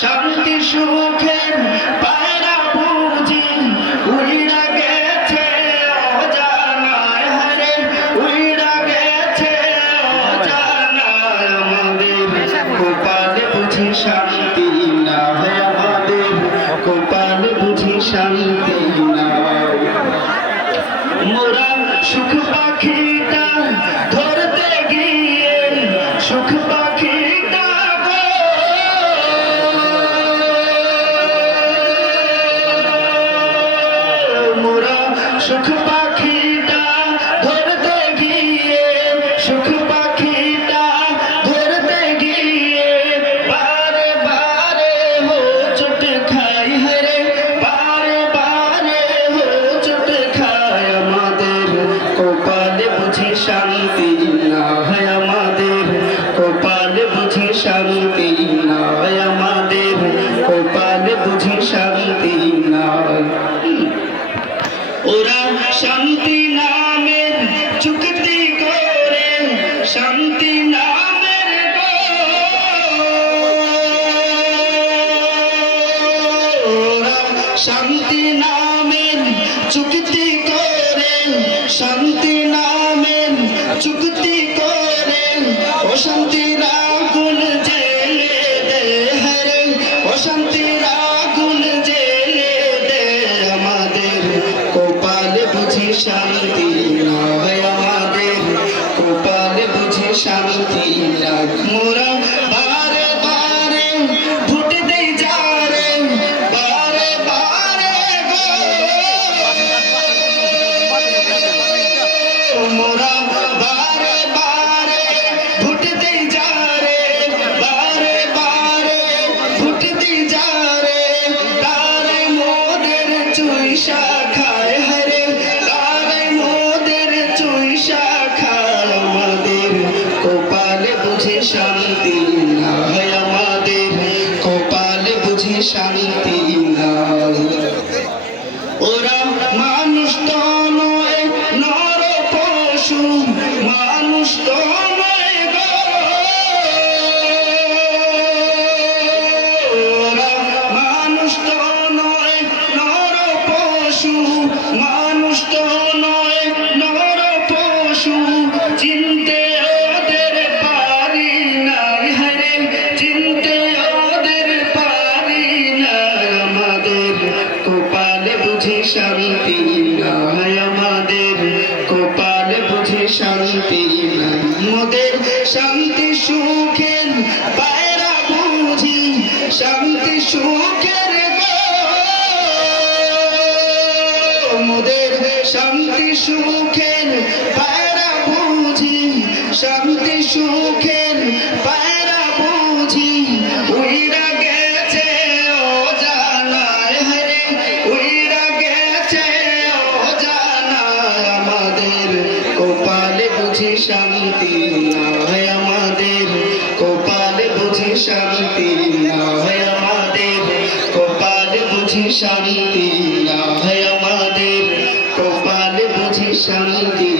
শান্তি সুখের পায়রা বুঝি উইরা গেছে অজানায় হারে উইরা গেছে অজানায় আমাদের। কপালে বুঝি শান্তি সুখ পাখিটা ধরতে গিয়ে, সুখ পাখিটা ধরতে গিয়ে, বারে বারে হো চোট খাই হরে, বারে বারে হো চোট খায় আমাদের কপালে। ওরা শান্তি নামের চুক্তি করে শান্তি নামের ওরা শান্তি বুঝি শান্তি না আমাদের। কপালে বুঝে শান্তি না ওরা মানুষ তো নয় নর পশু মানুষ তো বুঝে শান্তি নাই আমাদের, কপাল বুঝে শান্তি নাই। মোদের শান্তি সুখের পায়রা বুঝি, শান্তি সুখের মোদের শান্তি সুখের পায়রা বুঝি, শান্তি সুখের শান্তি নাই আমাদের কপাল বুঝি শান্তি।